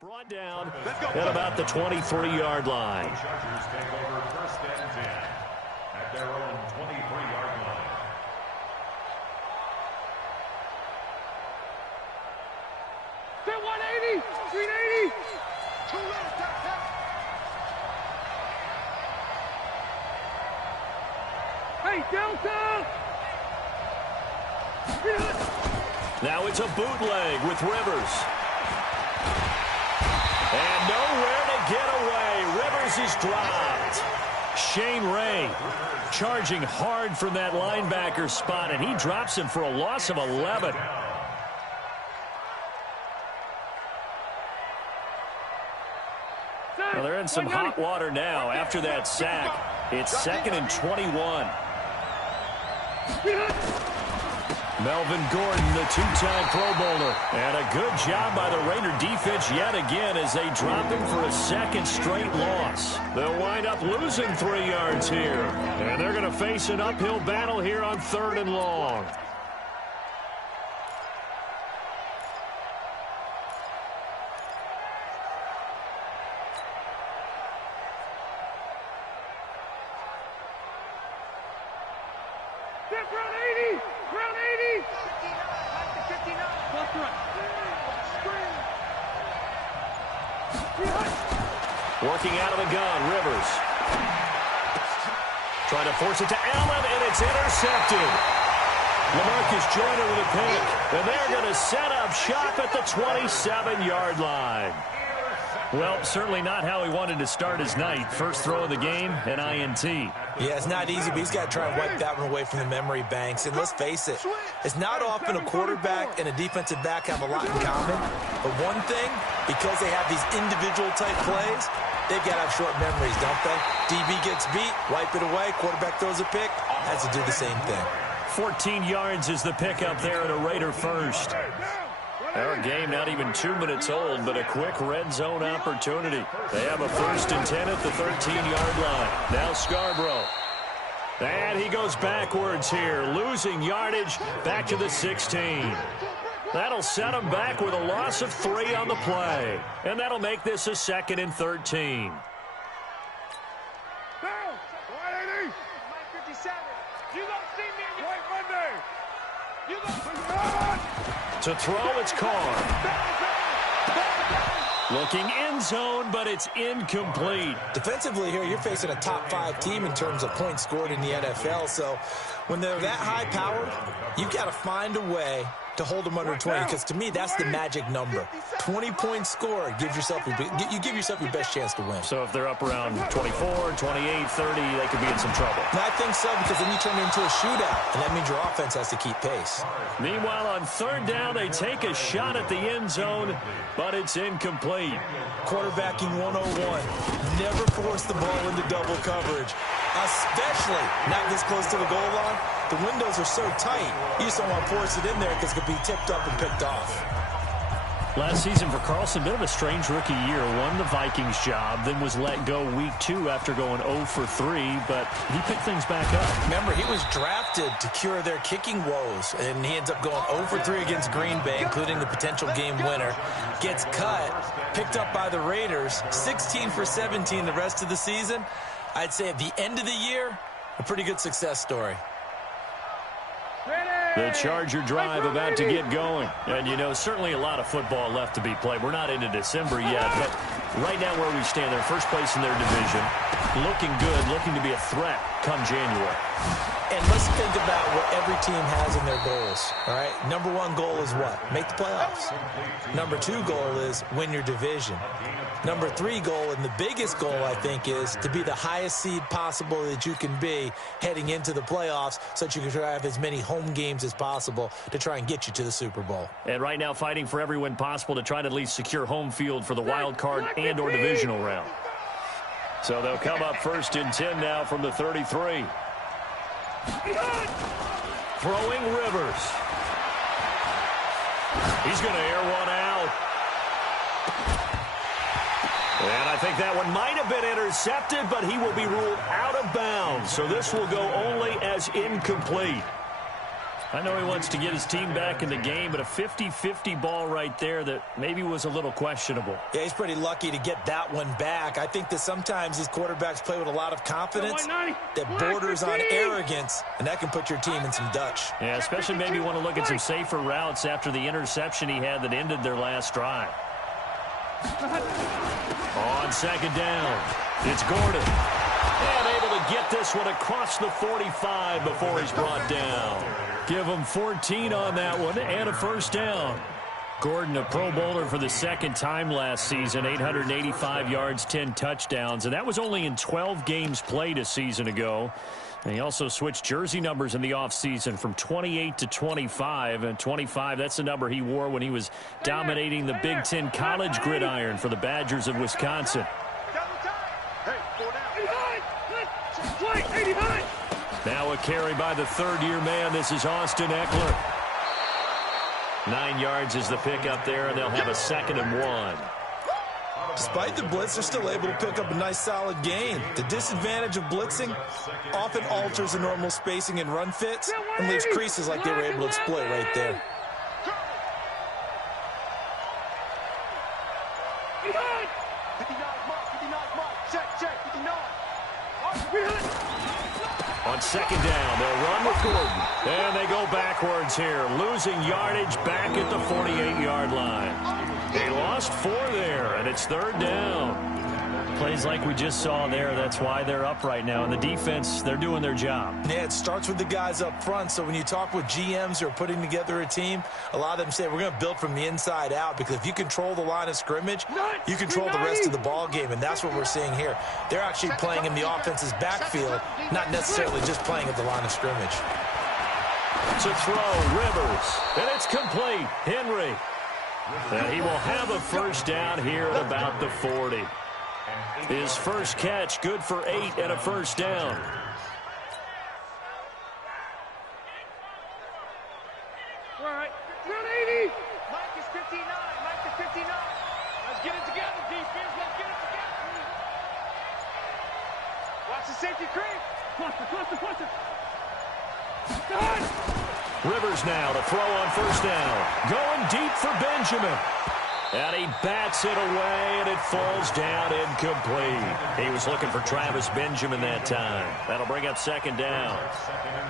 Brought down at about the 23-yard line. The Chargers take over first and 10 at their own 23-yard line. Hit 180, 380. Hey, Delta! Now it's a bootleg with Rivers. And nowhere to get away. Rivers is dropped. Shane Ray charging hard from that linebacker spot, and he drops him for a loss of 11. Well, they're in some hot water now after that sack. It's 2nd and 21. Melvin Gordon, the two-time Pro Bowler. And a good job by the Raider defense yet again as they drop him for a second straight loss. They'll wind up losing 3 yards here. And they're going to face an uphill battle here on 3rd and long. Working out of the gun, Rivers. Trying to force it to Allen, and it's intercepted. LaMarcus Joyner with a pick, and they're going to set up shop at the 27-yard line. Well, certainly not how he wanted to start his night. First throw of the game, an INT. Yeah, it's not easy, but he's got to try and wipe that one away from the memory banks. And let's face it, it's not often a quarterback and a defensive back have a lot in common. But one thing, because they have these individual type plays, they've got to have short memories, don't they? DB gets beat, wipe it away, quarterback throws a pick, has to do the same thing. 14 yards is the pickup there at a Raider first. Our game not even 2 minutes old, but a quick red zone opportunity. They have a 1st and 10 at the 13-yard line. Now Scarborough. And he goes backwards here, losing yardage back to the 16. That'll set him back with a loss of 3 on the play. And that'll make this a 2nd and 13. To throw, it's Carr. Looking end zone, but it's incomplete. Defensively here, you're facing a top 5 team in terms of points scored in the NFL. So when they're that high-powered, you've got to find a way to hold them under 20, because to me, that's the magic number. 20 points scored gives yourself you give yourself your best chance to win. So if they're up around 24, 28, 30, they could be in some trouble. And I think so, because then you turn it into a shootout, and that means your offense has to keep pace. Meanwhile, on 3rd down, they take a shot at the end zone, but it's incomplete. Quarterbacking 101. Never force the ball into double coverage, especially not this close to the goal line. The windows are so tight, you just don't want to force it in there because it could be tipped up and picked off. Last season for Carlson, bit of a strange rookie year. Won the Vikings job, then was let go week 2 after going 0 for 3, but he picked things back up. Remember, he was drafted to cure their kicking woes, and he ends up going 0 for 3 against Green Bay, including the potential game winner. Gets cut, picked up by the Raiders, 16 for 17 the rest of the season. I'd say at the end of the year, a pretty good success story. The Charger drive about to get going. And, you know, certainly a lot of football left to be played. We're not into December yet, but right now where we stand, they're first place in their division. Looking good, looking to be a threat come January. And let's think about what every team has in their goals, all right? Number 1 goal is what? Make the playoffs. Number 2 goal is win your division. Number 3 goal, and the biggest goal, I think, is to be the highest seed possible that you can be heading into the playoffs so that you can have as many home games as possible to try and get you to the Super Bowl. And right now fighting for every win possible to try to at least secure home field for the wild card and or divisional round. So they'll come up 1st and 10 now from the 33. Throwing Rivers. He's going to air one out. And I think that one might have been intercepted, but he will be ruled out of bounds. So this will go only as incomplete. I know he wants to get his team back in the game, but a 50-50 ball right there that maybe was a little questionable. Yeah, he's pretty lucky to get that one back. I think that sometimes these quarterbacks play with a lot of confidence that borders on arrogance, and that can put your team in some Dutch. Yeah, especially maybe want to look at some safer routes after the interception he had that ended their last drive. On second down, it's Gordon. And able to get this one across the 45 before he's brought down. Give him 14 on that one and a first down. Gordon, a Pro Bowler for the second time last season, 885 yards, 10 touchdowns, and that was only in 12 games played a season ago. And he also switched jersey numbers in the offseason from 28 to 25, and 25, that's the number he wore when he was dominating the Big Ten college gridiron for the Badgers of Wisconsin. Now a carry by the third-year man. This is Austin Eckler. 9 yards is the pickup there, and they'll have a 2nd and 1. Despite the blitz, they're still able to pick up a nice, solid gain. The disadvantage of blitzing often alters the normal spacing and run fits and leaves creases like they were able to exploit right there. On second down, they'll run with Gordon. And they go backwards here, losing yardage back at the 48-yard line. They lost 4 there, and it's 3rd down. Plays like we just saw there, that's why they're up right now. And the defense, they're doing their job. Yeah, it starts with the guys up front. So when you talk with GMs who are putting together a team, a lot of them say, we're going to build from the inside out, because if you control the line of scrimmage, you control the rest of the ball game, and that's what we're seeing here. They're actually playing in the offense's backfield, not necessarily just playing at the line of scrimmage. To throw, Rivers, and it's complete. Henry. And he will have a first down here at about the 40. His first catch, good for 8 and a first down. All right, run 80. Mike is 59. Mike is 59. Let's get it together, defense. Let's get it together. Watch the safety creep. Cluster. Rivers now to throw on first down. Going deep for Benjamin. And he bats it away, and it falls down incomplete. He was looking for Travis Benjamin that time. That'll bring up 2nd down.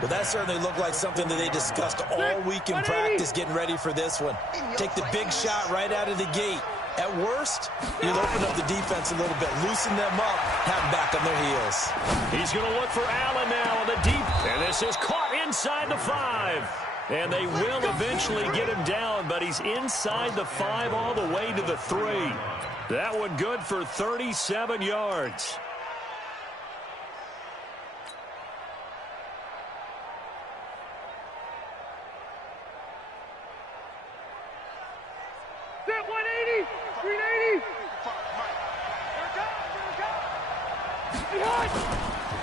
Well, that certainly looked like something that they discussed all week in practice getting ready for this one. Take the big shot right out of the gate. At worst, you'll open up the defense a little bit, loosen them up, have them back on their heels. He's going to look for Allen now on the deep. And this is caught inside the 5. And they will eventually get him down, but he's inside the 5 all the way to the 3. That one good for 37 yards. Set 180. 380.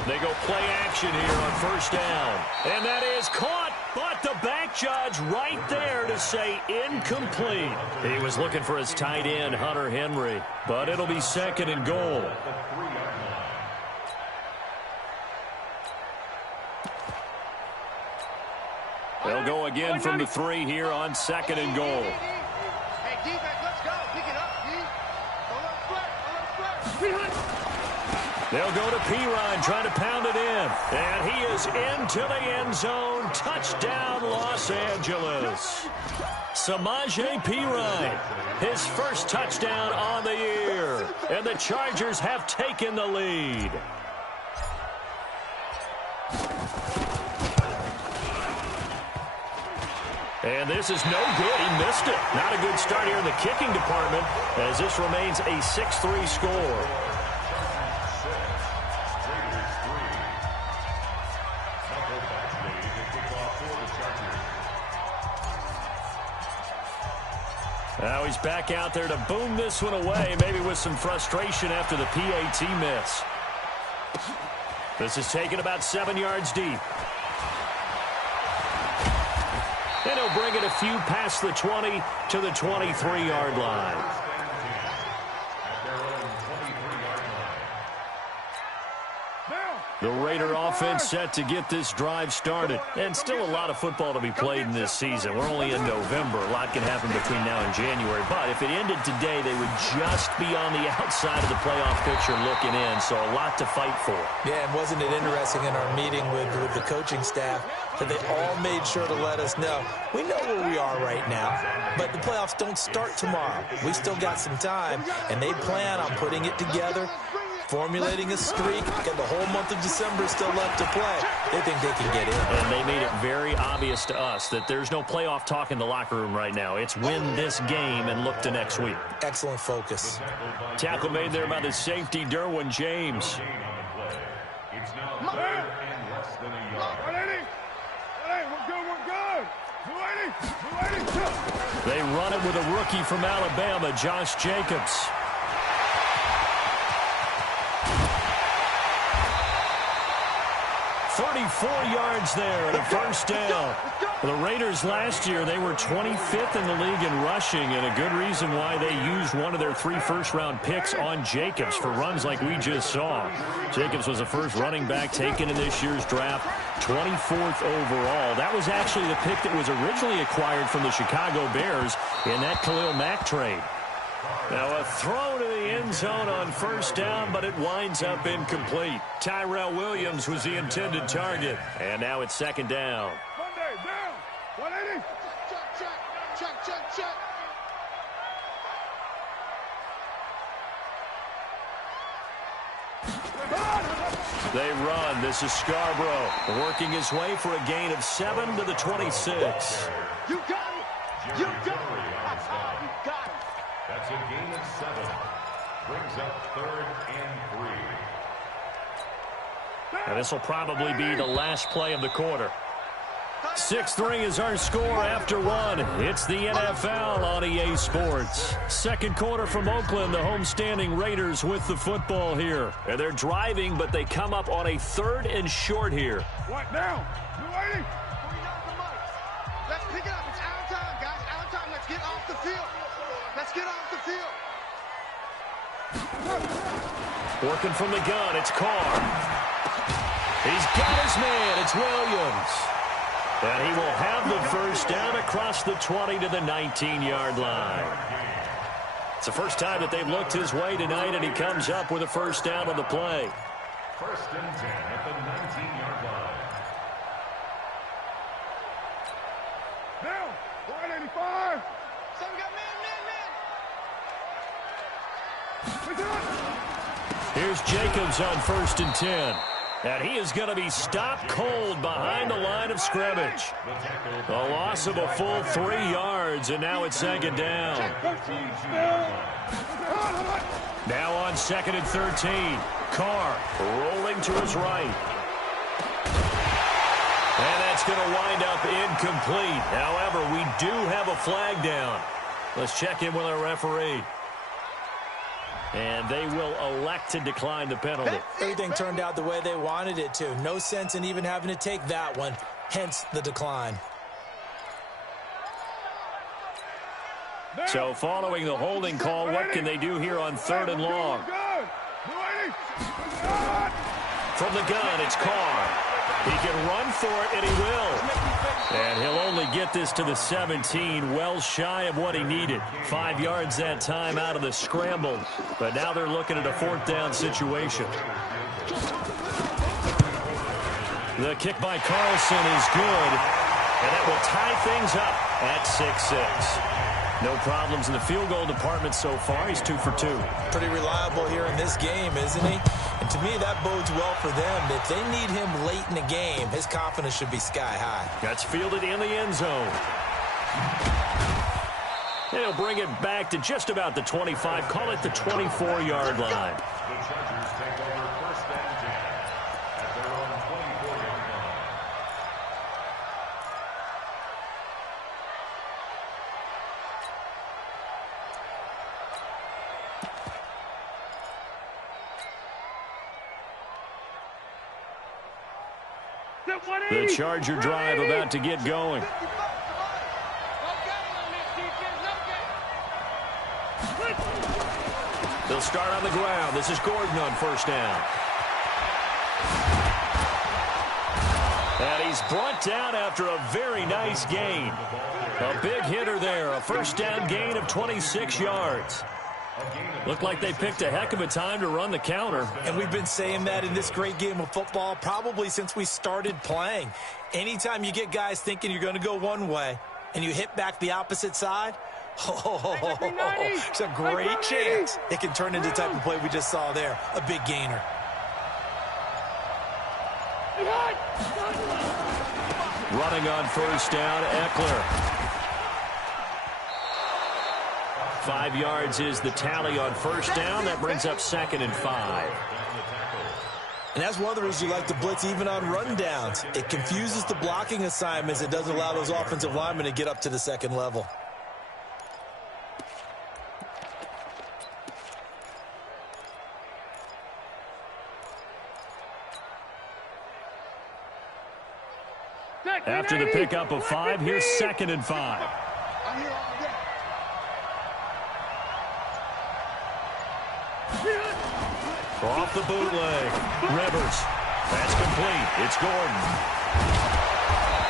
They go play action here on first down. And that is caught, but the back judge right there to say incomplete. He was looking for his tight end, Hunter Henry, but it'll be 2nd and goal. They'll go again from the 3 here on 2nd and goal. Hey, defense, let's go. Pick it up, D. A little split. They'll go to Pirine, trying to pound it in. And he is into the end zone. Touchdown, Los Angeles. Samaje Pirine, his first touchdown on the year. And the Chargers have taken the lead. And this is no good. He missed it. Not a good start here in the kicking department, as this remains a 6-3 score. Now he's back out there to boom this one away, maybe with some frustration after the PAT miss. This is taken about 7 yards deep. And he'll bring it a few past the 20 to the 23-yard line. Now, The Raider offense set to get this drive started. And still a lot of football to be played in this season. We're only in November. A lot can happen between now and January. But if it ended today, they would just be on the outside of the playoff picture looking in. So a lot to fight for. Yeah, and wasn't it interesting in our meeting with the coaching staff that they all made sure to let us know, we know where we are right now, but the playoffs don't start tomorrow. We still got some time, and they plan on putting it together, formulating a streak, and the whole month of December still left to play. They think they can get in. And they made it very obvious to us that there's no playoff talk in the locker room right now. It's win this game and look to next week. Excellent focus. Tackle made there by the safety, Derwin James. It's now third and less than a yard. They run it with a rookie from Alabama, Josh Jacobs. "34 yards there and a first down." The Raiders last year, they were 25th in the league in rushing, and a good reason why they used one of their 3 first-round picks on Jacobs for runs like we just saw. Jacobs was the first running back taken in this year's draft, 24th overall. That was actually the pick that was originally acquired from the Chicago Bears in that Khalil Mack trade. Now a throw to the end zone on first down, but it winds up incomplete. Tyrell Williams was the intended target, and now it's second down. Monday, down. 180. Check. They run. This is Scarborough working his way for a gain of 7 to the 26. You got it. You got it. That's a gain of 7. Brings up third and 3. And this will probably be the last play of the quarter. 6-3 is our score after 1. It's the NFL on EA Sports. Second quarter from Oakland, the homestanding Raiders with the football here. And they're driving, but they come up on a 3rd and short here. What now? 280. Let's pick it up. It's out of time, guys. Out of time. Let's get off the field. Let's get off the field. Working from the gun, it's Carr. He's got his man. It's Williams. And he will have the first down across the 20 to the 19-yard line. It's the first time that they've looked his way tonight, and he comes up with a first down on the play. First and 10 at the 19-yard line. Now, 185. Here's Jacobs on first and 10. And he is going to be stopped cold behind the line of scrimmage. A loss of a full 3 yards, and now it's second down. Now on 2nd and 13. Carr rolling to his right. And that's going to wind up incomplete. However, we do have a flag down. Let's check in with our referee. And they will elect to decline the penalty. Everything turned out the way they wanted it to. No sense in even having to take that one, hence the decline. So following the holding call, what can they do here on 3rd and long? From the gun, it's Carr. He can run for it, and he will. And he'll only get this to the 17, well shy of what he needed. 5 yards that time out of the scramble. But now they're looking at a 4th down situation. The kick by Carlson is good. And that will tie things up at 6-6. No problems in the field goal department so far. He's 2 for 2. Pretty reliable here in this game, isn't he? And to me, that bodes well for them. If they need him late in the game, his confidence should be sky high. That's fielded in the end zone. And he'll bring it back to just about the 25. Call it the 24-yard line. The Chargers take over first and 10 at their own 24-yard line. The Charger drive about to get going. They'll start on the ground. This is Gordon on first down. And he's brought down after a very nice gain. A big hitter there, a first down gain of 26 yards. Looked like they picked a heck of a time to run the counter. And we've been saying that in this great game of football probably since we started playing. Anytime you get guys thinking you're going to go one way and you hit back the opposite side, it's a great chance it can turn into the type of play we just saw there, a big gainer. Running on first down, Eckler. 5 yards is the tally on first down. That brings up 2nd and 5. And that's one of the reasons you like to blitz even on rundowns. It confuses the blocking assignments. It doesn't allow those offensive linemen to get up to the second level. After the pickup of 5, here's 2nd and 5. Off the bootleg. Rivers. That's complete. It's Gordon.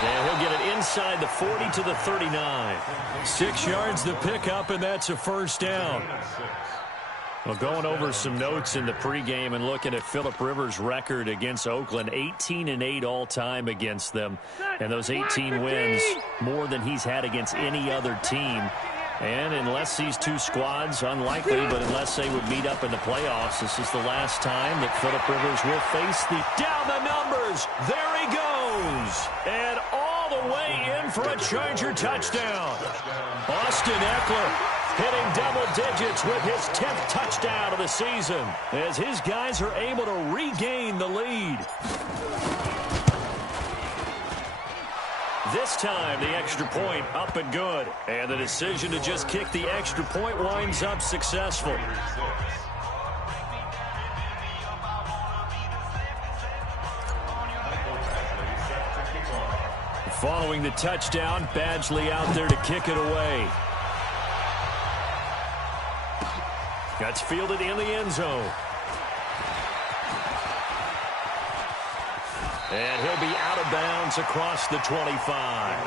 And he'll get it inside the 40 to the 39. 6 yards the pickup, and that's a first down. Well, going over some notes in the pregame and looking at Phillip Rivers' record against Oakland, 18-8 all-time against them. And those 18 wins, more than he's had against any other team. And unless these two squads, unlikely, but unless they would meet up in the playoffs, this is the last time that Phillip Rivers will face the down the numbers. There he goes. And all the way in for a Charger touchdown. Austin Eckler hitting double digits with his 10th touchdown of the season as his guys are able to regain the lead. This time, the extra point up and good. And the decision to just kick the extra point winds up successful. Following the touchdown, Badgley out there to kick it away. That's fielded in the end zone. And he'll be out of bounds across the 25.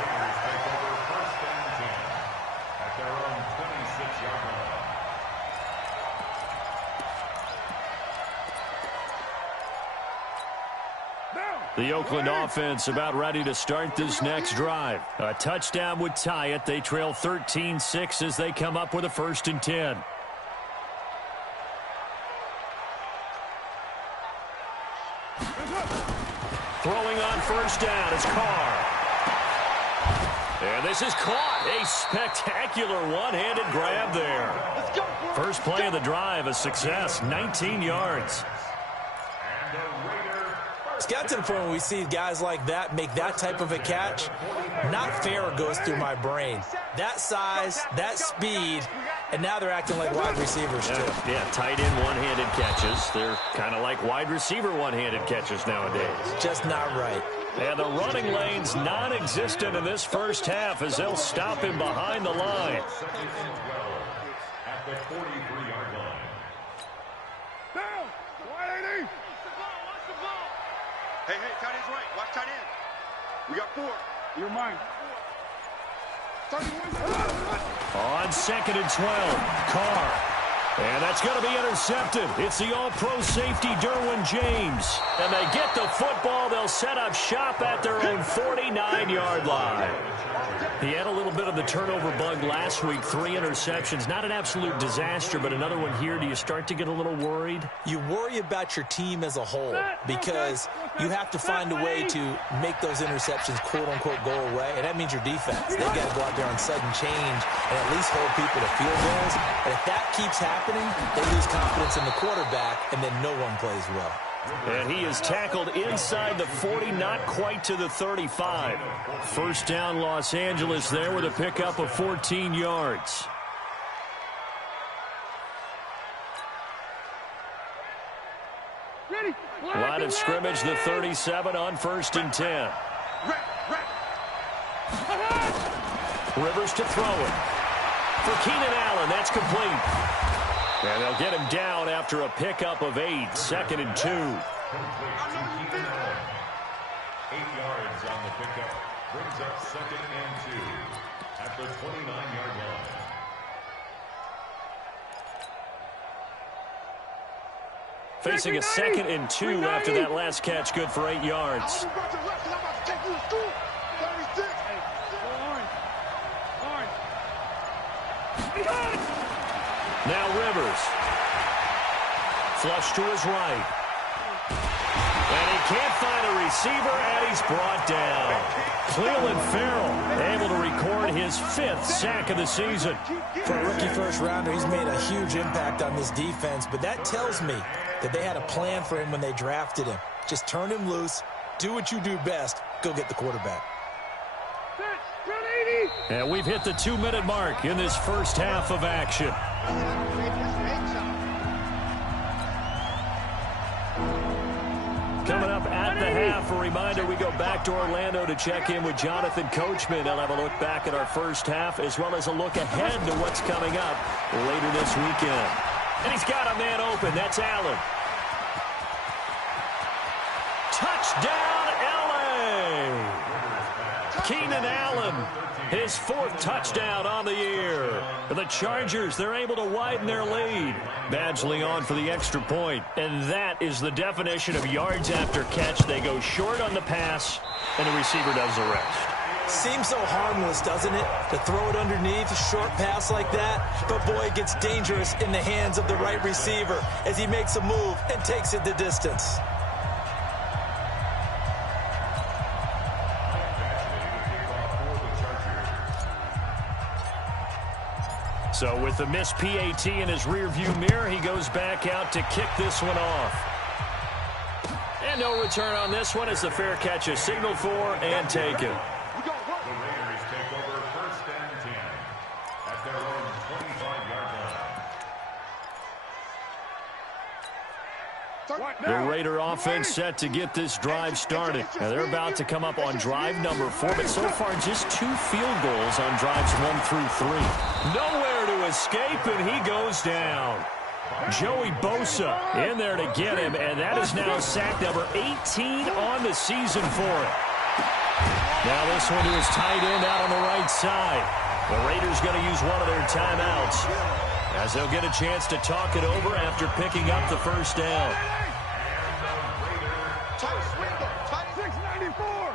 The Oakland offense about ready to start this next drive. A touchdown would tie it. They trail 13-6 as they come up with a 1st and 10. Throwing on first down is Carr. And this is caught. A spectacular one-handed grab there. First play of the drive, a success, 19 yards. It's got to the point where we see guys like that make that type of a catch. Not fair goes through my brain. That size, that speed, and now they're acting like wide receivers too. Yeah, tight end one-handed catches. They're kind of like wide receiver one-handed catches nowadays. Just not right. And the running lane's non-existent in this first half as they'll stop him behind the line. At the 43-yard line. Down! 180! Hey, tight end's right. Watch tight end. We got 4. You're mine. On 2nd and 12, Carr. And that's going to be intercepted. It's the all-pro safety, Derwin James. And they get the football. They'll set up shop at their own 49-yard line. He had a little bit of the turnover bug last week, 3 interceptions. Not an absolute disaster, but another one here. Do you start to get a little worried? You worry about your team as a whole because you have to find a way to make those interceptions, quote-unquote, go away, and that means your defense. They've got to go out there on sudden change and at least hold people to field goals. And if that keeps happening, they lose confidence in the quarterback, and then no one plays well. And he is tackled inside the 40, not quite to the 35. First down, Los Angeles there with a pickup of 14 yards. Line of scrimmage, the 37 on 1st and 10. Rivers to throw it. For Keenan Allen, that's complete. And they'll get him down after a pickup of 8, 2nd and 2. 8 yards on the pickup. Brings up 2nd and 2 at the 29-yard line. Facing a 2nd and 2 after that last catch, good for 8 yards. Now Rivers. Flush to his right. And he can't find a receiver, and he's brought down. Clelin Ferrell able to record his 5th sack of the season. For a rookie first-rounder, he's made a huge impact on this defense, but that tells me that they had a plan for him when they drafted him. Just turn him loose, do what you do best, go get the quarterback. And we've hit the 2-minute mark in this first half of action. Coming up at the half, a reminder, we go back to Orlando to check in with Jonathan Coachman. He'll have a look back at our first half as well as a look ahead to what's coming up later this weekend. And he's got a man open. That's Allen. Touchdown, L.A. Keenan Allen, his 4th touchdown on the year. The Chargers, they're able to widen their lead. Badgley on for the extra point. And that is the definition of yards after catch. They go short on the pass, and the receiver does the rest. Seems so harmless, doesn't it? To throw it underneath, a short pass like that. But, boy, it gets dangerous in the hands of the right receiver as he makes a move and takes it the distance. So with the missed PAT in his rearview mirror, he goes back out to kick this one off. And no return on this one as the fair catch is signaled for and taken. The Raiders take over 1st and 10 at their own 25-yard line. The Raider offense set to get this drive started. Now they're about to come up on drive number 4, but so far just 2 field goals on drives 1 through 3. Nowhere to escape, and he goes down. Joey Bosa in there to get him, and that is now sack number 18 on the season for him. Now this one to his tight end out on the right side. The Raiders going to use one of their timeouts as they'll get a chance to talk it over after picking up the first down.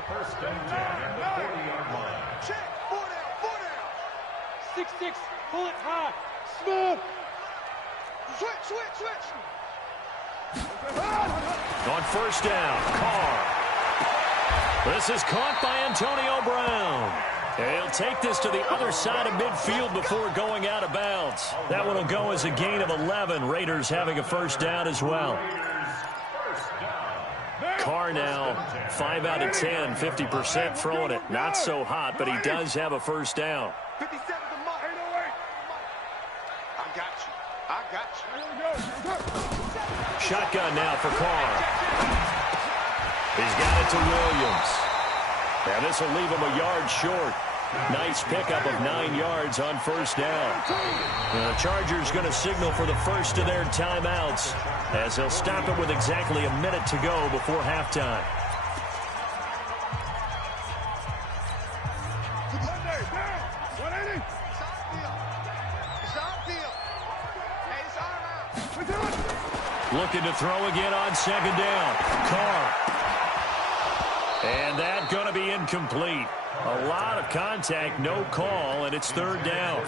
First and 10 at the 40-yard line. Check, 4 down. 6-6, pull it high, smooth. Switch. On first down, Carr. This is caught by Antonio Brown. He'll take this to the other side of midfield before going out of bounds. That one will go as a gain of 11. Raiders having a first down as well. Carr now 5 out of 10, 50% throwing it. Not so hot, but he does have a first down. 57 to Mike. I got you. Shotgun now for Carr. He's got it to Williams. And this will leave him a yard short. Nice pickup of 9 yards on first down. The Chargers going to signal for the first of their timeouts as they'll stop it with exactly a minute to go before halftime. Looking to throw again on second down. Carr. And that going to be incomplete. A lot of contact, no call, and it's third down.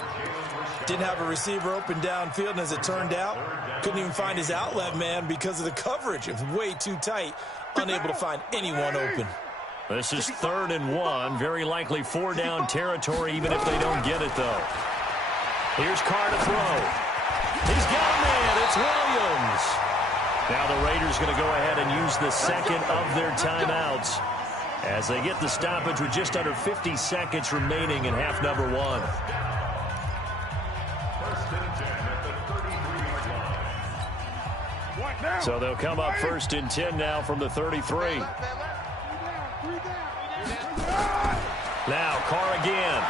Didn't have a receiver open downfield, and as it turned out, couldn't even find his outlet man because of the coverage. It was way too tight, unable to find anyone open. This is 3rd and 1. Very likely 4-down territory, even if they don't get it, though. Here's Carr to throw. He's got a man. It's Williams. Now the Raiders going to go ahead and use the second of their timeouts as they get the stoppage with just under 50 seconds remaining in half number 1. First and 10 at the 33-yard line. So they'll come up 1st and 10 now from the 33. Now Carr again.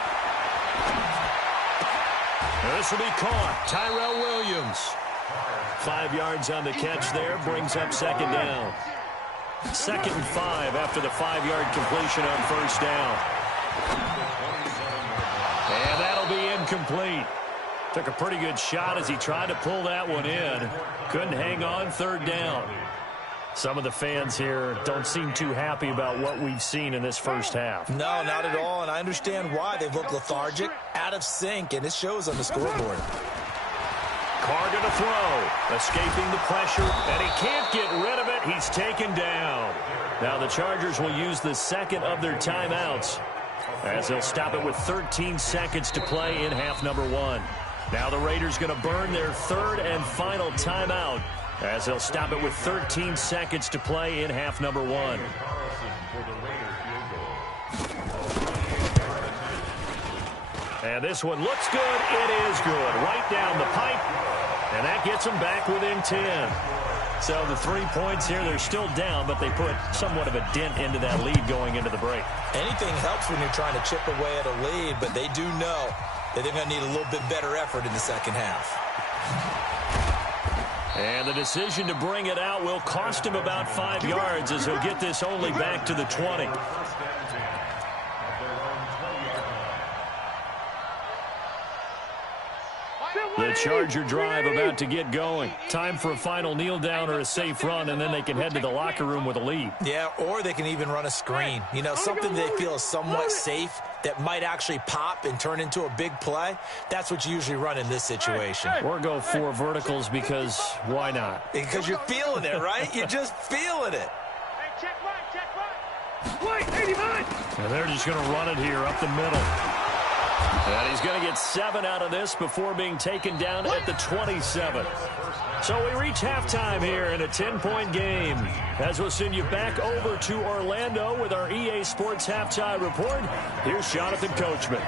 This will be caught. Tyrell Williams. 5 yards on the catch there, brings up second down. 2nd and 5 after the 5-yard completion on first down. And that'll be incomplete. Took a pretty good shot as he tried to pull that one in. Couldn't hang on 3rd down. Some of the fans here don't seem too happy about what we've seen in this first half. No, not at all, and I understand why. They've looked lethargic, out of sync, and it shows on the scoreboard. Carr to throw, escaping the pressure, and he can't get rid of it. He's taken down. Now the Chargers will use the 2nd of their timeouts as they'll stop it with 13 seconds to play in half number 1. Now the Raiders going to burn their 3rd and final timeout as they'll stop it with 13 seconds to play in half number 1. And this one looks good. It is good. Right down the pipe. And that gets them back within 10. So the 3 points here, they're still down, but they put somewhat of a dent into that lead going into the break. Anything helps when you're trying to chip away at a lead, but they do know that they're going to need a little bit better effort in the second half. And the decision to bring it out will cost him about 5 yards as he'll get this only back to the 20. The Charger drive about to get going. Time for a final kneel down or a safe run, and then they can head to the locker room with a lead. Yeah, or they can even run a screen. You know, something they feel is somewhat safe that might actually pop and turn into a big play. That's what you usually run in this situation. Or go 4 verticals because why not? Because you're feeling it, right? You're just feeling it. Hey, check right. Wait, 89. And they're just going to run it here up the middle. And he's going to get 7 out of this before being taken down at the 27. So we reach halftime here in a 10-point game. As we'll send you back over to Orlando with our EA Sports Halftime Report, here's Jonathan Coachman.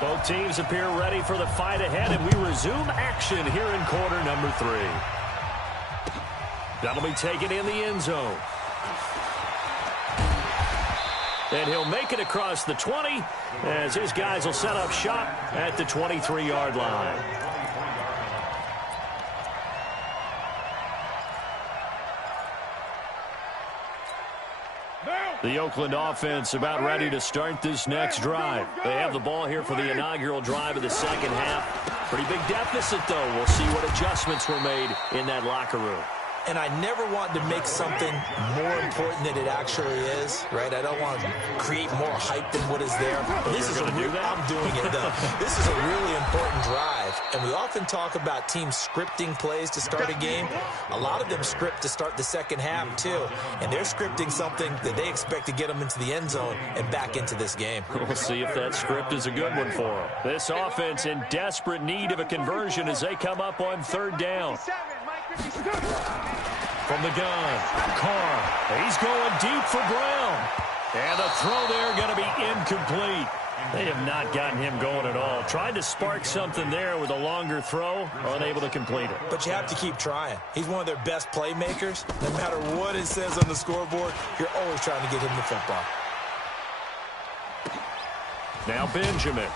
Both teams appear ready for the fight ahead, and we resume action here in quarter number 3. That'll be taken in the end zone. And he'll make it across the 20 as his guys will set up shop at the 23-yard line. The Oakland offense about ready to start this next drive. They have the ball here for the inaugural drive of the second half. Pretty big deficit, though. We'll see what adjustments were made in that locker room. And I never want to make something more important than it actually is, right? I don't want to create more hype than what is there. This is I'm doing it, though. This is a really important drive. And we often talk about teams scripting plays to start a game. A lot of them script to start the second half, too. And they're scripting something that they expect to get them into the end zone and back into this game. We'll see if that script is a good one for them. This offense in desperate need of a conversion as they come up on 3rd down. From the gun, Carr, he's going deep for Brown. And the throw there going to be incomplete. They have not gotten him going at all. Tried to spark something there with a longer throw, unable to complete it. But you have to keep trying. He's one of their best playmakers. No matter what it says on the scoreboard, you're always trying to get him the football. Now Benjamin.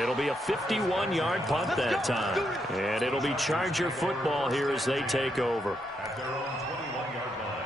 It'll be a 51-yard punt that time. And it'll be Charger football here as they take over. At their own 21-yard line.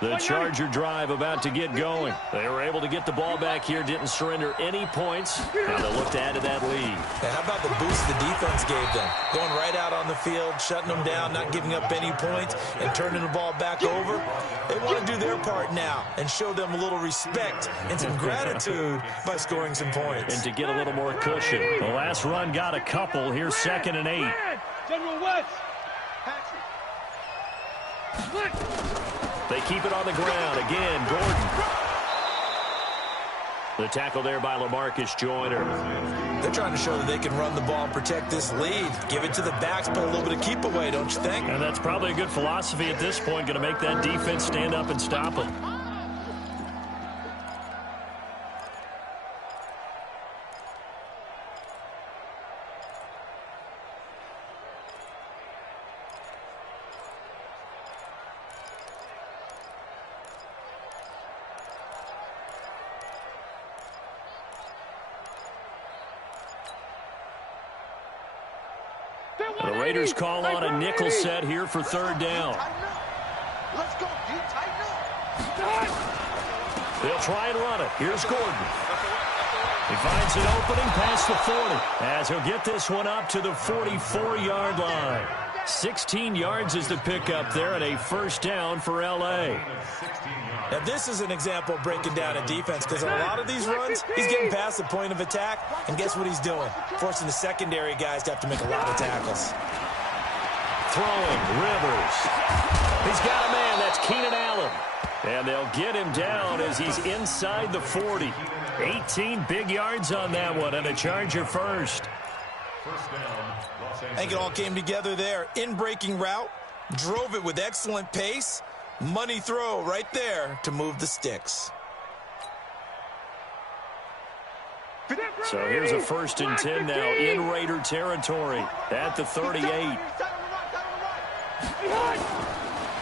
The Charger drive about to get going. They were able to get the ball back here, didn't surrender any points. Now they'll look to add to that lead. And how about the boost the defense gave them? Going right out on the field, shutting them down, not giving up any points, and turning the ball back over. They want to do their part now and show them a little respect and some gratitude by scoring some points. And to get a little more cushion. The last run got a couple. Here's 2nd and 8. General West. They keep it on the ground. Again, Gordon. The tackle there by LaMarcus Joyner. They're trying to show that they can run the ball and protect this lead. Give it to the backs, put a little bit of keep away, don't you think? And that's probably a good philosophy at this point. Going to make that defense stand up and stop them. The Raiders call on a nickel set here for third down. Let's go, dude. Tighten up. They'll try and run it. Here's Gordon. He finds an opening past the 40 as he'll get this one up to the 44-yard line. 16 yards is the pickup there and a first down for L.A. Now, this is an example of breaking down a defense because on a lot of these runs, he's getting past the point of attack, and guess what he's doing? Forcing the secondary guys to have to make a lot of tackles. Throwing, Rivers. He's got a man. That's Keenan Allen. And they'll get him down as he's inside the 40. 18 big yards on that one, and a Charger first. I think it all came together there. In-breaking route, drove it with excellent pace. Money throw right there to move the sticks. So here's a 1st and 10 now in Raider territory at the 38.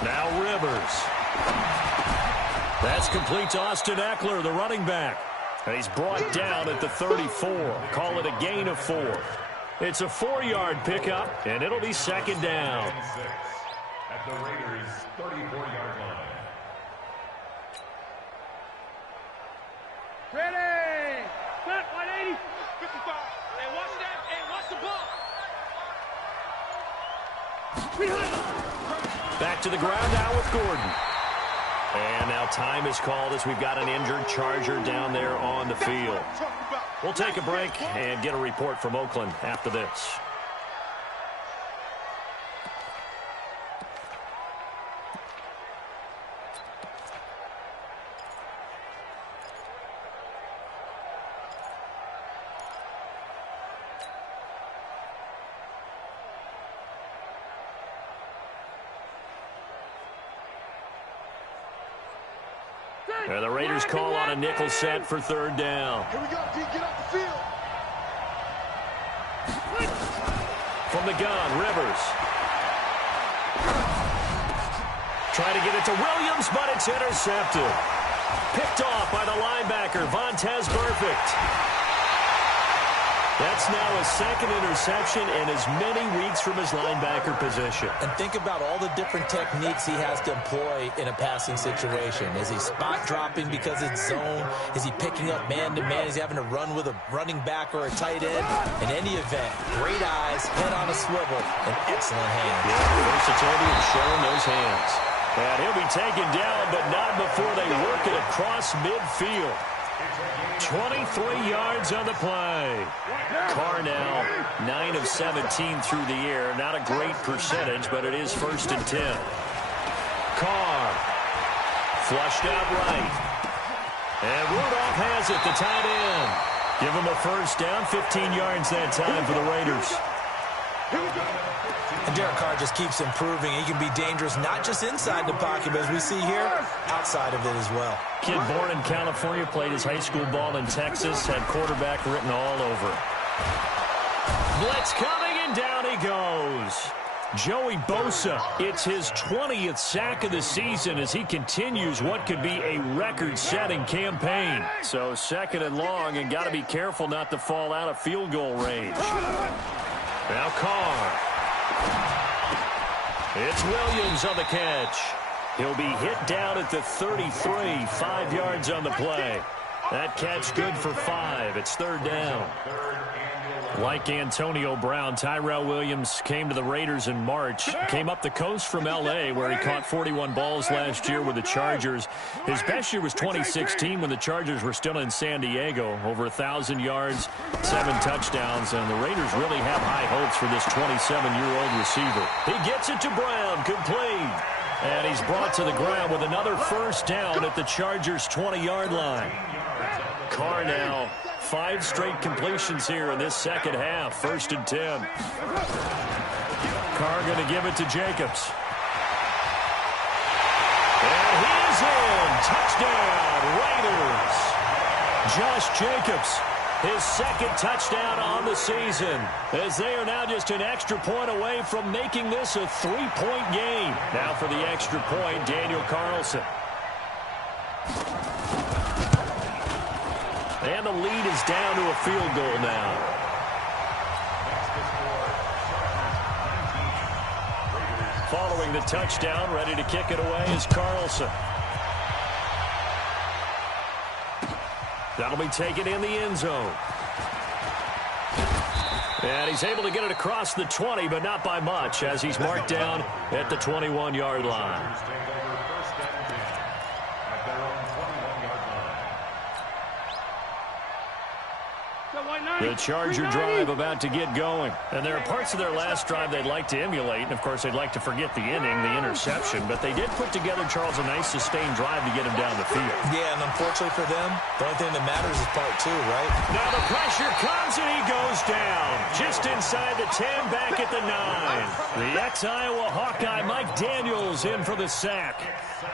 Now Rivers. That's complete to Austin Eckler, the running back. And he's brought down at the 34. Call it a gain of 4. It's a 4-yard pickup, and it'll be second down. At the Raiders' 34-yard line. Ready! Set, 180! 55. Hey, watch that. Hey, watch the ball. Back to the ground now with Gordon. And now time is called as we've got an injured Charger down there on the field. We'll take a break and get a report from Oakland after this. And the Raiders call on a nickel set for third down. Here we go, D. Get off the field. From the gun, Rivers. Trying to get it to Williams, but it's intercepted. Picked off by the linebacker, Vontaze Burfict. That's now his second interception in as many weeks from his linebacker position. And think about all the different techniques he has to employ in a passing situation. Is he spot dropping because it's zone? Is he picking up man-to-man? Is he having to run with a running back or a tight end? In any event, great eyes, head on a swivel, and excellent hands. Yeah, versatility and showing those hands. And he'll be taken down, but not before they work it across midfield. 23 yards on the play. Carr now 9 of 17 through the air. Not a great percentage, but it is 1st and 10. Carr flushed out right. And Rudolph has it, the tight end. Give him a first down, 15 yards that time for the Raiders. And Derek Carr just keeps improving. He can be dangerous not just inside the pocket, but as we see here, outside of it as well. Kid born in California, played his high school ball in Texas, had quarterback written all over it. Blitz coming, and down he goes. Joey Bosa, it's his 20th sack of the season as he continues what could be a record-setting campaign. So 2nd and long, and got to be careful not to fall out of field goal range. Now Carr. It's Williams on the catch. He'll be hit down at the 33, 5 yards on the play. That catch good for 5. It's third down. Like Antonio Brown, Tyrell Williams came to the Raiders in March. Came up the coast from L.A., where he caught 41 balls last year with the Chargers. His best year was 2016 when the Chargers were still in San Diego. Over 1,000 yards, 7 touchdowns, and the Raiders really have high hopes for this 27-year-old receiver. He gets it to Brown, complete. And he's brought to the ground with another first down at the Chargers' 20-yard line. Carr now 5 straight completions here in this second half. 1st and 10. Carr going to give it to Jacobs. And he is in. Touchdown, Raiders. Josh Jacobs, his 2nd touchdown on the season, as they are now just an extra point away from making this a 3-point game. Now for the extra point, Daniel Carlson. And the lead is down to a field goal now. scoring the touchdown. Ready to kick it away is Carlson. That'll be taken in the end zone. And he's able to get it across the 20, but not by much, as he's marked down at the 21-yard line. The Charger drive about to get going. And there are parts of their last drive they'd like to emulate. And, of course, they'd like to forget the inning, the interception. But they did put together, Charles, a nice sustained drive to get him down the field. Yeah, and unfortunately for them, the only thing that matters is part 2, right? Now the pressure comes, and he goes down. Just inside the 10, back at the 9. The ex-Iowa Hawkeye, Mike Daniels, in for the sack.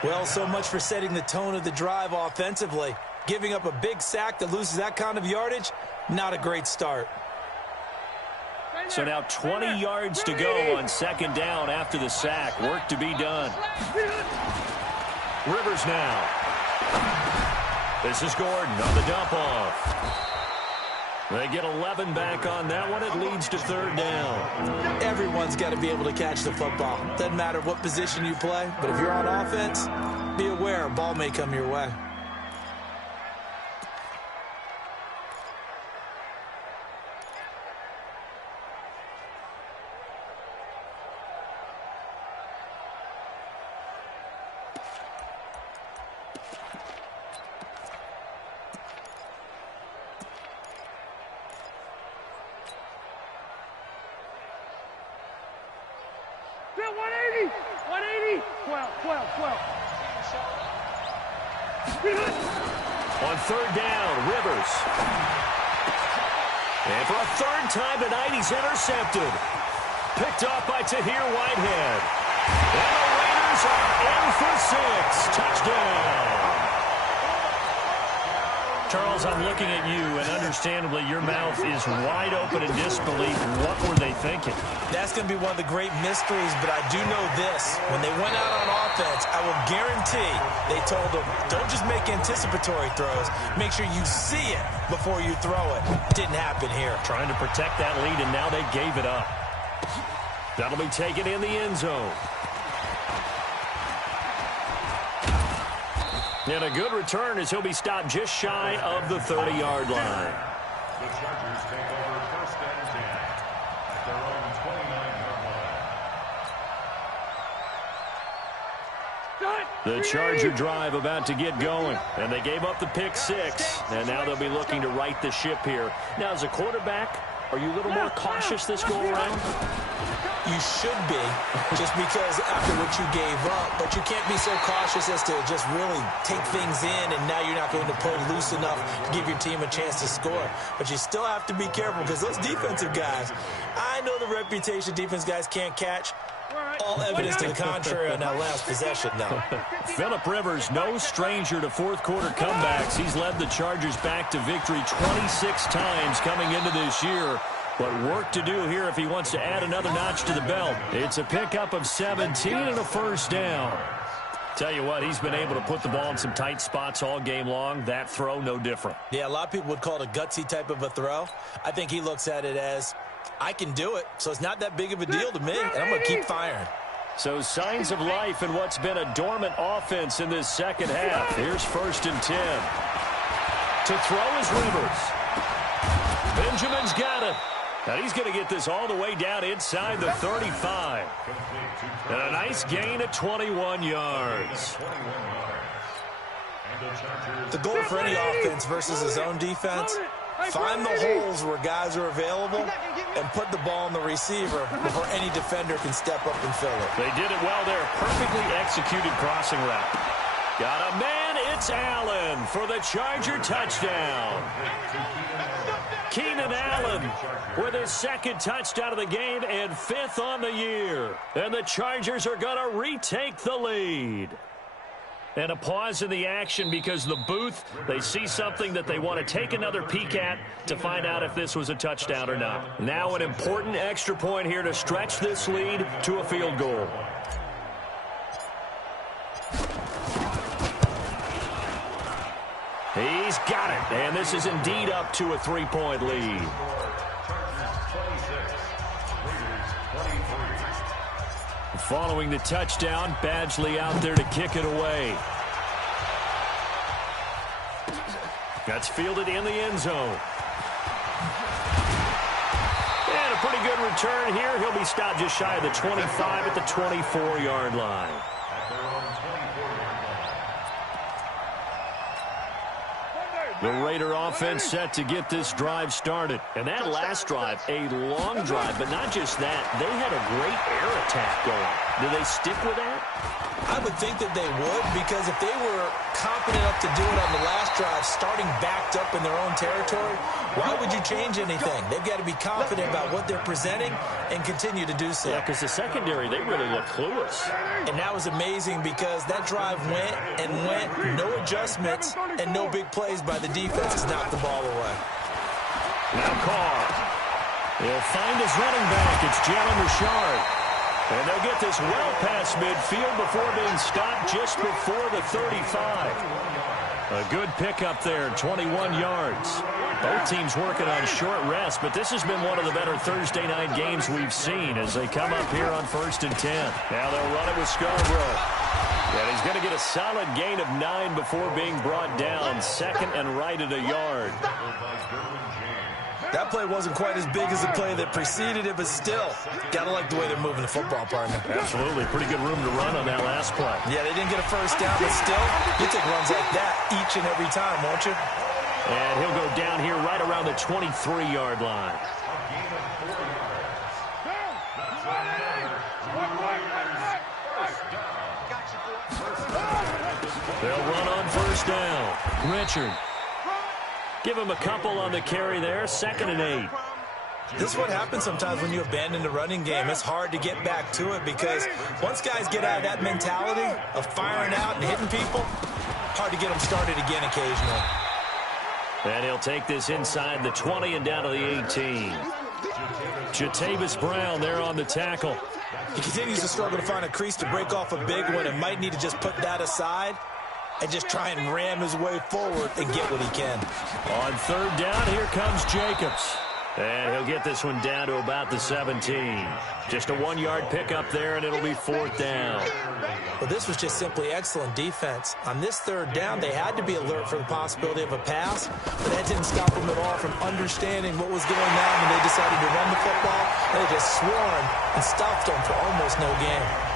Well, so much for setting the tone of the drive offensively. Giving up a big sack that loses that kind of yardage, not a great start. So now 20 yards to go on second down after the sack. Work to be done. Rivers now. This is Gordon on the dump off. They get 11 back on that one. It leads to third down. Everyone's got to be able to catch the football. Doesn't matter what position you play, but if you're on offense, be aware a ball may come your way. On third down, Rivers. And for a third time tonight, he's intercepted. Picked off by Tahir Whitehead. And the Raiders are in for 6. Touchdown. Charles, I'm looking at you, and understandably, your mouth is wide open in disbelief. What were they thinking? That's going to be one of the great mysteries, but I do know this. When they went out on offense, I will guarantee they told them, don't just make anticipatory throws. Make sure you see it before you throw it. Didn't happen here. Trying to protect that lead, and now they gave it up. That'll be taken in the end zone. And a good return as he'll be stopped just shy of the 30-yard line. The Chargers take over first and 10 at their own 29-yard line. The Charger drive about to get going. And they gave up the pick 6. And now they'll be looking to right the ship here. Now, as a quarterback, are you a little more cautious this go-around? You should be, just because after what you gave up. But you can't be so cautious as to just really take things in, and now you're not going to play loose enough to give your team a chance to score. But you still have to be careful, because those defensive guys, I know the reputation defense guys can't catch. All evidence to the contrary on that last possession, though. Phillip Rivers, no stranger to fourth-quarter comebacks. He's led the Chargers back to victory 26 times coming into this year. But work to do here if he wants to add another notch to the belt. It's a pickup of 17 and a first down. Tell you what, he's been able to put the ball in some tight spots all game long. That throw, no different. Yeah, a lot of people would call it a gutsy type of a throw. I think he looks at it as, I can do it, so it's not that big of a deal to me, and I'm going to keep firing. So signs of life in what's been a dormant offense in this second half. Here's first and 10. To throw is Rivers. Benjamin's got it. And he's going to get this all the way down inside the 35. And a nice gain of 21 yards. The goal for any offense versus his own defense, find the holes where guys are available and put the ball on the receiver before any defender can step up and fill it. They did it well there. Perfectly executed crossing route. Got a man. It's Allen for the Charger touchdown. Keenan Allen with his second touchdown of the game and 5th on the year. And the Chargers are going to retake the lead. And a pause in the action because the booth, they see something that they want to take another peek at to find out if this was a touchdown or not. Now an important extra point here to stretch this lead to a field goal. He's got it, and this is indeed up to a 3-point lead. Following the touchdown, Badgley out there to kick it away. That's fielded in the end zone. And a pretty good return here. He'll be stopped just shy of the 25 at the 24-yard line. The Raider offense set to get this drive started. And that last drive, a long drive, but not just that. They had a great air attack going. Do they stick with that? I would think that they would, because if they were confident enough to do it on the last drive, starting backed up in their own territory, why would you change anything? They've got to be confident about what they're presenting and continue to do so. Yeah, because the secondary, they really look clueless. And that was amazing because that drive went and went, no adjustments, and no big plays by the defense to knock the ball away. Now Carr. He'll find his running back. It's Jalen Richard. And they'll get this well past midfield before being stopped just before the 35. A good pickup there, 21 yards. Both teams working on short rest, but this has been one of the better Thursday night games we've seen as they come up here on 1st and 10. Now they'll run it with Scarborough. And he's going to get a solid gain of 9 before being brought down. Second and right at a yard. That play wasn't quite as big as the play that preceded it, but still, got to like the way they're moving the football, partner. Absolutely. Pretty good room to run on that last play. Yeah, they didn't get a first down, but still, you take runs like that each and every time, won't you? And he'll go down here right around the 23-yard line. They'll run on first down. Richard. Give him a couple on the carry there. 2nd and 8. This is what happens sometimes when you abandon the running game. It's hard to get back to it because once guys get out of that mentality of firing out and hitting people, hard to get them started again occasionally. And he'll take this inside the 20 and down to the 18. Jatavis Brown there on the tackle. He continues to struggle to find a crease to break off a big one and might need to just put that aside and just try and ram his way forward and get what he can. On 3rd down, here comes Jacobs. And he'll get this one down to about the 17. Just a 1-yard pickup there, and it'll be 4th down. Well, this was just simply excellent defense. On this 3rd down, they had to be alert for the possibility of a pass, but that didn't stop them at all from understanding what was going on when they decided to run the football. They just swarmed and stopped them for almost no gain.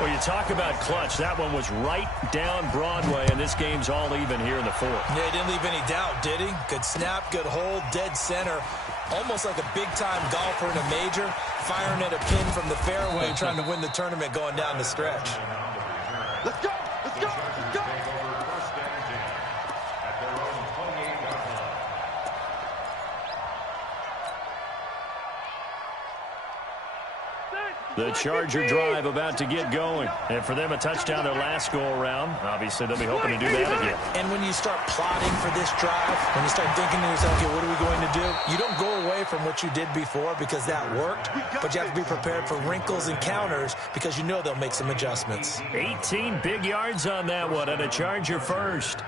Well, you talk about clutch. That one was right down Broadway, and this game's all even here in the 4th. Yeah, he didn't leave any doubt, did he? Good snap, good hold, dead center. Almost like a big-time golfer in a major, firing at a pin from the fairway, trying to win the tournament going down the stretch. Let's go! Let's go! Let's go! The Charger drive about to get going. And for them, a touchdown their last go-around. Obviously, they'll be hoping to do that again. And when you start plotting for this drive, when you start thinking to yourself, okay, what are we going to do? You don't go away from what you did before because that worked, but you have to be prepared for wrinkles and counters because you know they'll make some adjustments. 18 big yards on that one, and a Charger first.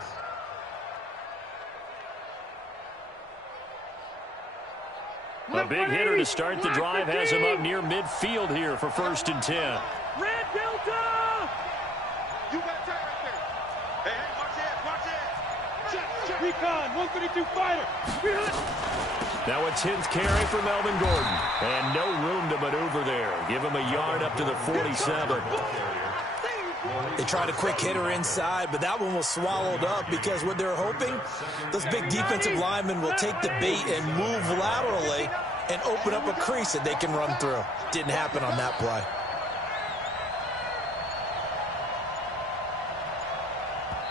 A big hitter to start the drive has him up near midfield here for 1st and 10. Red Delta! You got time right there. Hey, watch it, watch it. Check. Recon, 132 fighter. Now a 10th carry for Melvin Gordon. And no room to maneuver there. Give him a yard up to the 47. They tried a quick hitter inside, but that one was swallowed up because what they're hoping, those big defensive linemen will take the bait and move laterally and open up a crease that they can run through. Didn't happen on that play.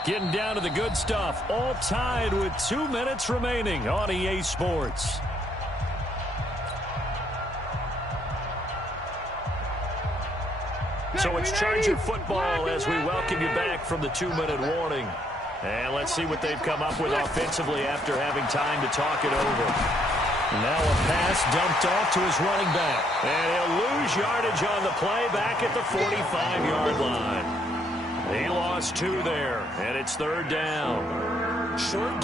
Getting down to the good stuff. All tied with 2 minutes remaining on EA Sports. So it's Charger football as we welcome you back from the 2-minute warning. And let's see what they've come up with offensively after having time to talk it over. Now a pass dumped off to his running back. And he'll lose yardage on the play back at the 45-yard line. He lost 2 there, and it's 3rd down. Short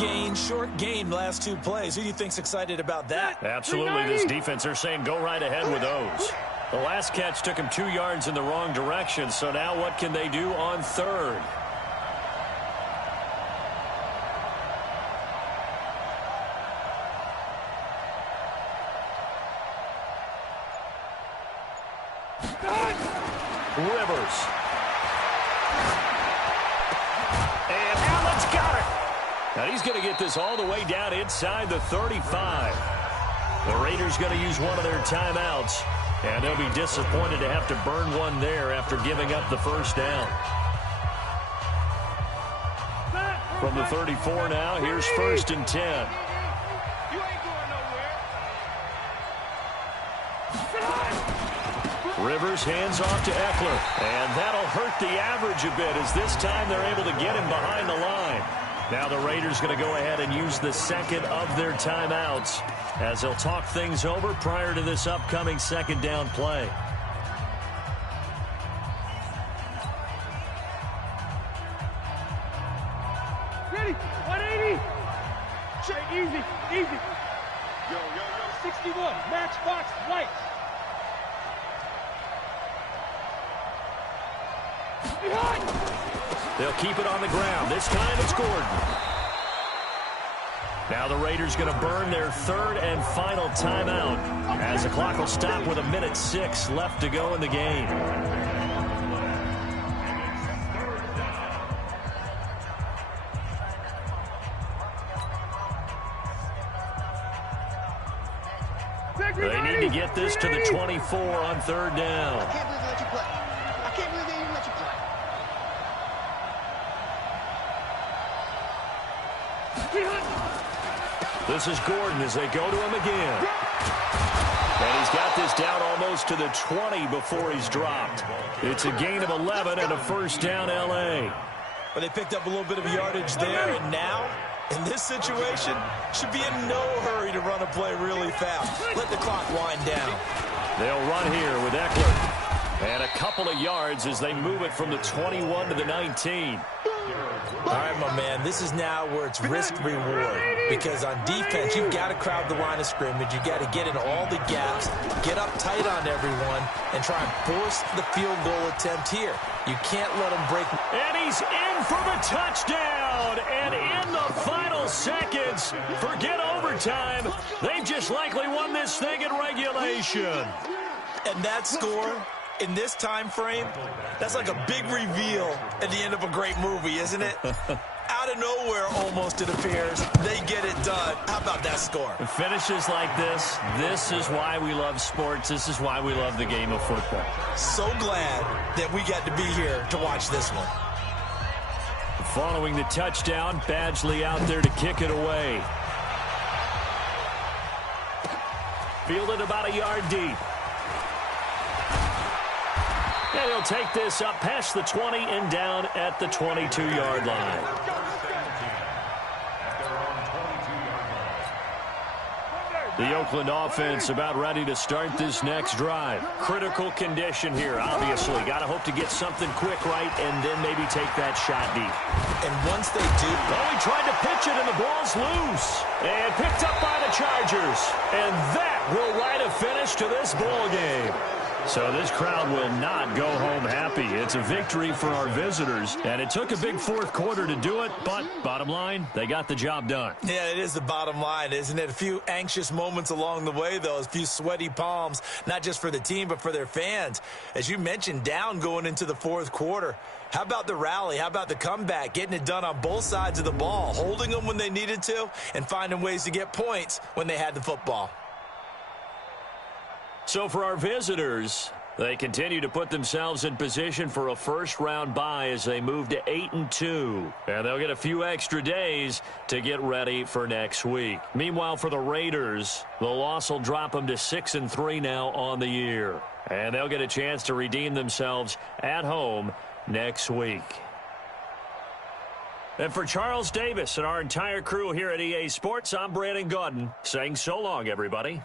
gain last 2 plays. Who do you think's excited about that? Absolutely. This defense, they're saying go right ahead with those. The last catch took him 2 yards in the wrong direction, so now what can they do on third? Rivers. And Allen's got it. Now he's going to get this all the way down inside the 35. The Raiders going to use one of their timeouts, and they'll be disappointed to have to burn one there after giving up the first down. From the 34 now, here's 1st and 10. You ain't going nowhere. Rivers hands off to Eckler, and that'll hurt the average a bit as this time they're able to get him behind the line. Now the Raiders going to go ahead and use the second of their timeouts as they'll talk things over prior to this upcoming second down play. Ready, 180. Check, easy, easy. Yo, 61, matchbox lights. Behind. They'll keep it on the ground. This time it's Gordon. Now the Raiders going to burn their third and final timeout as the clock will stop with 1:06 left to go in the game. They need to get this to the 24 on third down. I can't believe they let you play. I can't believe they even let you play. This is Gordon as they go to him again. And he's got this down almost to the 20 before he's dropped. It's a gain of 11 and a first down L.A. But they picked up a little bit of yardage there, and now, in this situation, should be in no hurry to run a play really fast. Let the clock wind down. They'll run here with Eckler. And a couple of yards as they move it from the 21 to the 19. All right, my man, this is now where it's risk-reward. Because on defense, you've got to crowd the line of scrimmage. You've got to get in all the gaps, get up tight on everyone, and try and force the field goal attempt here. You can't let them break. And he's in for the touchdown. And in the final seconds, forget overtime. They've just likely won this thing in regulation. And that score, in this time frame, that's like a big reveal at the end of a great movie, isn't it? Out of nowhere, almost, it appears, they get it done. How about that score? Finishes like this is why we love sports. This is why we love the game of football. So glad that we got to be here to watch this one. Following the touchdown, Badgley out there to kick it away. Fielded about a yard deep. And he'll take this up past the 20 and down at the 22-yard line. The Oakland offense about ready to start this next drive. Critical condition here, obviously. Got to hope to get something quick right and then maybe take that shot deep. And once they do... Oh, he tried to pitch it and the ball's loose. And picked up by the Chargers. And that will write a finish to this ball game. So this crowd will not go home happy. It's a victory for our visitors, and it took a big fourth quarter to do it, but bottom line, they got the job done. Yeah, it is the bottom line, isn't it? A few anxious moments along the way, though, a few sweaty palms, not just for the team, but for their fans. As you mentioned, down going into the fourth quarter. How about the rally? How about the comeback? Getting it done on both sides of the ball, holding them when they needed to, and finding ways to get points when they had the football. So for our visitors, they continue to put themselves in position for a first-round bye as they move to 8-2. And they'll get a few extra days to get ready for next week. Meanwhile, for the Raiders, the loss will drop them to 6-3 now on the year. And they'll get a chance to redeem themselves at home next week. And for Charles Davis and our entire crew here at EA Sports, I'm Brandon Gaudin saying so long, everybody.